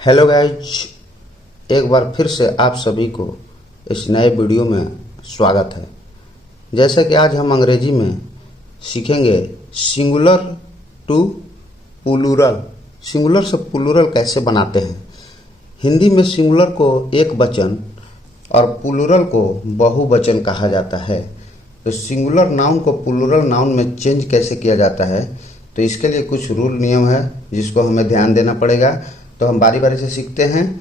Hello guys, एक बार फिर से आप सभी को इस नए वीडियो में स्वागत है। जैसा कि आज हम अंग्रेजी में सीखेंगे सिंगुलर टू प्लूरल। सिंगुलर से प्लूरल कैसे बनाते हैं। हिंदी में सिंगुलर को एक वचन और प्लूरल को बहुवचन कहा जाता है। तो सिंगुलर नाउन को प्लूरल नाउन में चेंज कैसे किया जाता है, तो इसके लिए कुछ रूल नियम है जिसको हमें ध्यान देना पड़ेगा। तो हम बारी बारी से सीखते हैं।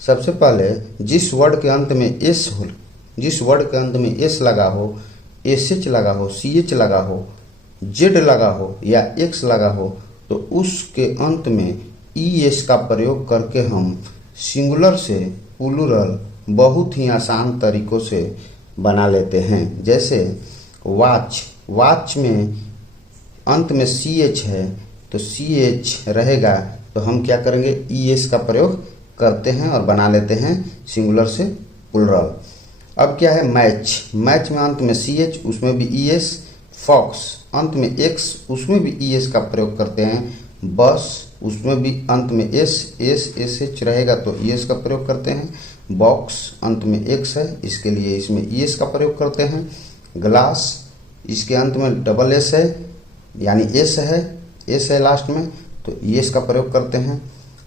सबसे पहले जिस वर्ड के अंत में एस लगा हो, एसएच लगा हो, सीएच लगा हो, जेड लगा हो या एक्स लगा हो, तो उसके अंत में ईएस का प्रयोग करके हम सिंगुलर से प्लूरल बहुत ही आसान तरीकों से बना लेते हैं। जैसे वाच में अंत में सीएच है तो सीएच रहेगा, तो हम क्या करेंगे, ईएस का प्रयोग करते हैं और बना लेते हैं सिंगुलर से प्लूरल। अब क्या है, मैच में अंत में सीएच, उसमें भी ईएस। फॉक्स अंत में एक्स, उसमें भी ईएस का प्रयोग करते हैं। बस उसमें भी अंत में एस रहेगा तो ईएस का प्रयोग करते हैं। बॉक्स अंत में एक्स है, इसके लिए इसमें ईएस का प्रयोग करते हैं। ग्लास इसके अंत में डबल एस है, यानी एस है लास्ट में, तो ईएस का प्रयोग करते हैं।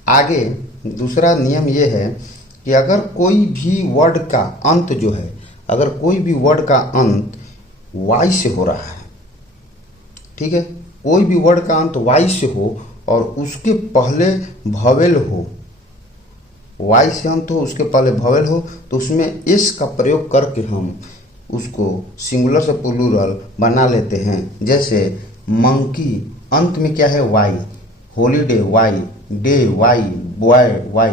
आगे दूसरा नियम ये है कि अगर कोई भी वर्ड का अंत जो है, अगर कोई भी वर्ड का अंत वाई से हो रहा है, ठीक है, कोई भी वर्ड का अंत वाई से हो और उसके पहले वॉवेल हो, वाई से अंत हो उसके पहले वॉवेल हो, तो उसमें एस का प्रयोग करके हम उसको सिंगुलर से प्लूरल बना लेते हैं। जैसे मंकी अंत में क्या है, Y. Holiday Y, day Y, boy Y,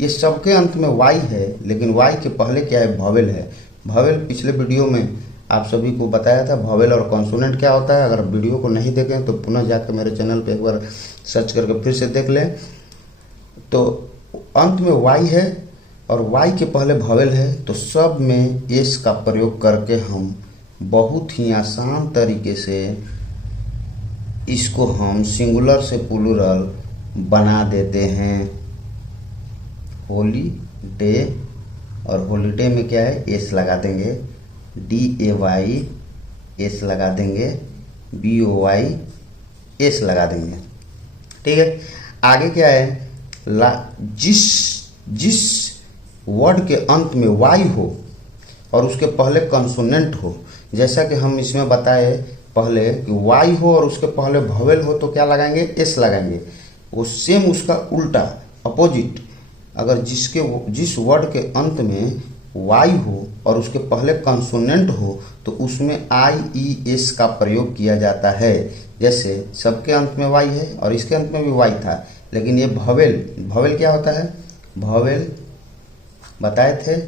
ये सबके अंत में वाई है, लेकिन वाई के पहले क्या है, वॉवेल है। वॉवेल पिछले वीडियो में आप सभी को बताया था वॉवेल और कॉन्सोनेंट क्या होता है। अगर वीडियो को नहीं देखें तो पुनः जाकर मेरे चैनल पे एक बार सर्च करके फिर से देख लें। तो अंत में वाई है और वाई के पहले वॉवेल है, तो सब में एस का प्रयोग करके हम बहुत ही आसान तरीके से इसको हम सिंगुलर से प्लूरल बना देते हैं। होली डे, और हॉलीडे में क्या है, एस लगा देंगे। DAY एस लगा देंगे। BOY एस लगा देंगे, ठीक है। आगे क्या है, जिस वर्ड के अंत में वाई हो और उसके पहले कंसोनेंट हो, जैसा कि हम इसमें बताए पहले कि वाई हो और उसके पहले वॉवेल हो तो क्या लगाएंगे, एस लगाएंगे। वो सेम उसका उल्टा अपोजिट, अगर जिस वर्ड के अंत में वाई हो और उसके पहले कंसोनेंट हो तो उसमें IES का प्रयोग किया जाता है। जैसे सबके अंत में वाई है और इसके अंत में भी वाई था, लेकिन ये वॉवेल क्या होता है, वॉवेल बताए थे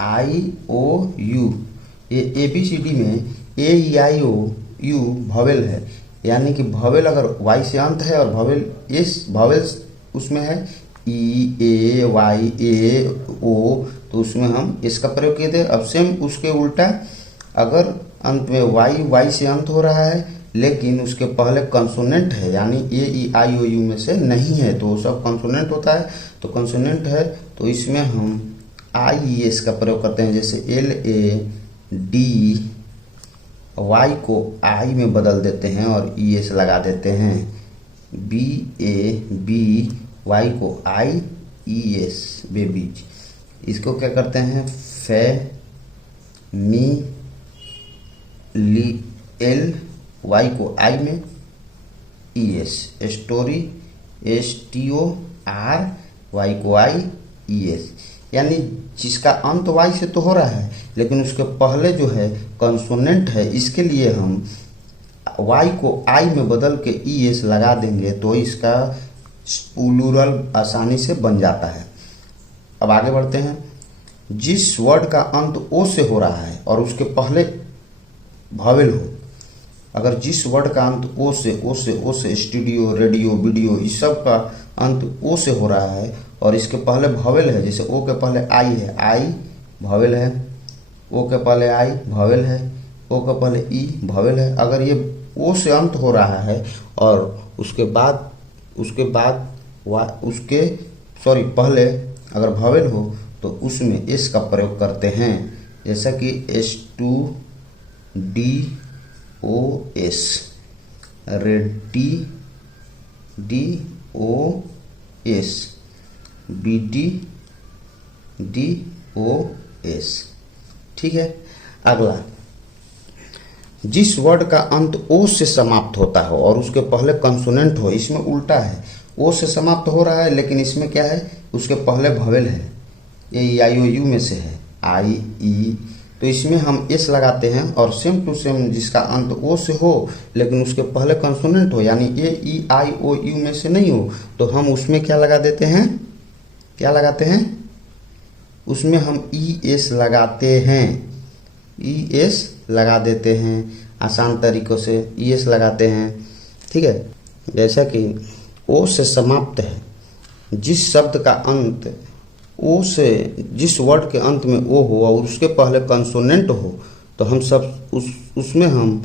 AEIOU, ये ABCD में AEIOU वॉवेल है, यानी कि वॉवेल अगर वाई से अंत है और वॉवेल उसमें है EAYAO, तो उसमें हम इसका प्रयोग किए थे। अब सेम उसके उल्टा, अगर अंत में वाई से अंत हो रहा है लेकिन उसके पहले कंसोनेंट है, यानी AEIOU में से नहीं है, तो वो सब कंसोनेंट होता है, तो कंसोनेंट है तो इसमें हम IES का प्रयोग करते हैं। जैसे LAD, वाई को आई में बदल देते हैं और ES लगा देते हैं। BAB, वाई को IES, बेबीज। इसको क्या करते हैं, एल, वाई को आई में ES, स्टोरी STOR, वाई को IES, यानी जिसका अंत वाई से तो हो रहा है लेकिन उसके पहले जो है कंसोनेंट है, इसके लिए हम वाई को आई में बदल के ES लगा देंगे तो इसका प्लूरल आसानी से बन जाता है। अब आगे बढ़ते हैं। जिस वर्ड का अंत ओ से हो रहा है और उसके पहले वॉवेल हो, अगर जिस वर्ड का अंत ओ से स्टूडियो, रेडियो, वीडियो, इस सब का अंत ओ से हो रहा है और इसके पहले वॉवेल है, जैसे ओ के पहले आई है, आई वॉवेल है, ओ के पहले आई वॉवेल है, ओ के पहले ई वॉवेल है। अगर ये ओ से अंत हो रहा है और उसके बाद उसके पहले अगर वावेल हो तो उसमें एस का प्रयोग करते हैं, जैसा कि H2DOS, DOS, BDDOS। ठीक है। अगला, जिस वर्ड का अंत ओ से समाप्त होता हो और उसके पहले कंसोनेंट हो, इसमें उल्टा है, ओ से समाप्त हो रहा है लेकिन इसमें क्या है, उसके पहले वावेल है, ये आई ओ यू में से है आई ई, तो इसमें हम एस लगाते हैं। और सेम टू सेम जिसका अंत ओ से हो लेकिन उसके पहले कंसोनेंट हो, यानी ए ई आई ओ यू में से नहीं हो, तो हम उसमें क्या लगा देते हैं, क्या लगाते हैं, उसमें हम ई एस लगाते हैं, ई एस लगा देते हैं, आसान तरीकों से ई एस लगाते हैं। ठीक है। जैसा कि ओ से समाप्त है, जिस शब्द का अंत ओ से, जिस वर्ड के अंत में ओ हो और उसके पहले कंसोनेंट हो, तो हम सब उसमें हम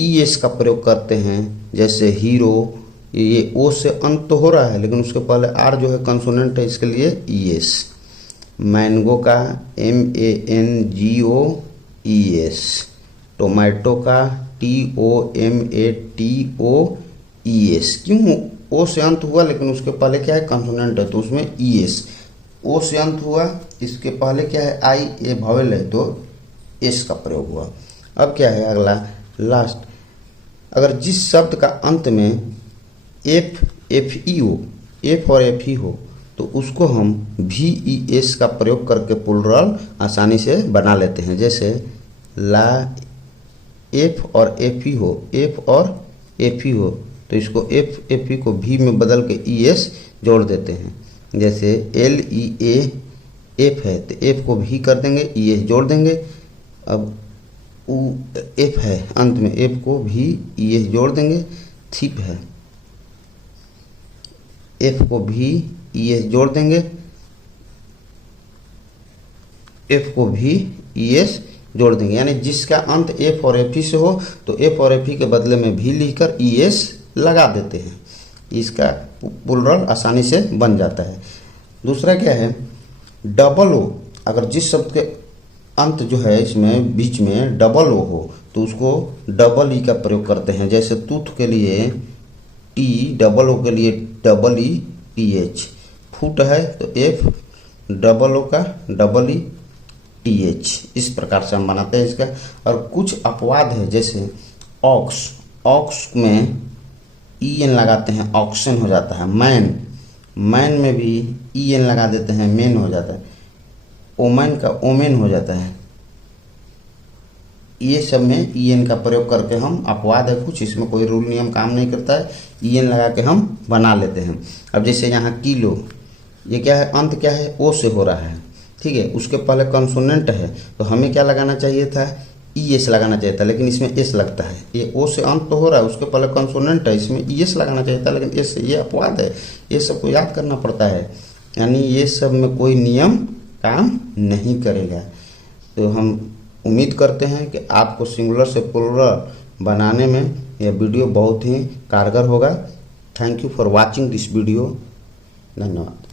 ई एस का प्रयोग करते हैं। जैसे हीरो, ये ओ से अंत तो हो रहा है लेकिन उसके पहले आर जो है कंसोनेंट है, इसके लिए ई एस। मैंगो का MANGOES, टोमेटो का TOMATOES। क्यों, ओ से अंत हुआ लेकिन उसके पहले क्या है, कंसोनेंट है, तो उसमें ES। ओ से अंत हुआ, इसके पहले क्या है, आई ए वावेल है, तो एस का प्रयोग हुआ। अब क्या है अगला, लास्ट, अगर जिस शब्द का अंत में FE हो, F और FE हो, तो उसको हम VES का प्रयोग करके प्लुरल आसानी से बना लेते हैं। जैसे ला, F और FE हो, F और FE हो, तो इसको FE को V में बदल के ES जोड़ देते हैं। जैसे LEAF है तो F को V कर देंगे, ES जोड़ देंगे। अब F है अंत में, F को V ES जोड़ देंगे। थिप है, F को V ES जोड़ देंगे, F को V ES जोड़ देंगे। यानी जिसका अंत F और FE से हो तो F और FE के बदले में V लिखकर ES लगा देते हैं, इसका प्लुरल आसानी से बन जाता है। दूसरा क्या है, डबल ओ, अगर जिस शब्द के अंत जो है इसमें बीच में डबल ओ हो तो उसको डबल ई का प्रयोग करते हैं। जैसे टूथ के लिए T, डबल ओ के लिए EETH, फुट है तो F, डबल ओ का EETH। इस प्रकार से हम बनाते हैं इसका। और कुछ अपवाद है, जैसे ऑक्स, ऑक्स में EN लगाते हैं, ऑक्सन हो जाता है। मैन, मैन में भी EN लगा देते हैं, मेन हो जाता है। ओमैन का ओमेन हो जाता है। ये सब में EN का प्रयोग करके हम, अपवाद है कुछ, इसमें कोई रूल नियम काम नहीं करता है, EN लगा के हम बना लेते हैं। अब जैसे यहाँ किलो, ये क्या है, अंत क्या है, ओ से हो रहा है, ठीक है, उसके पहले कंसोनेंट है, तो हमें क्या लगाना चाहिए था, ES लगाना चाहिए था, लेकिन इसमें S लगता है। ये ओ से अंत तो हो रहा है, उसके पहले कंसोनेंट है, इसमें ES लगाना चाहिए था, लेकिन S, ये अपवाद है, ये सबको याद करना पड़ता है। यानी ये सब में कोई नियम काम नहीं करेगा। तो हम उम्मीद करते हैं कि आपको सिंगुलर से प्लुरल बनाने में यह वीडियो बहुत ही कारगर होगा। Thank you for watching this video. धन्यवाद।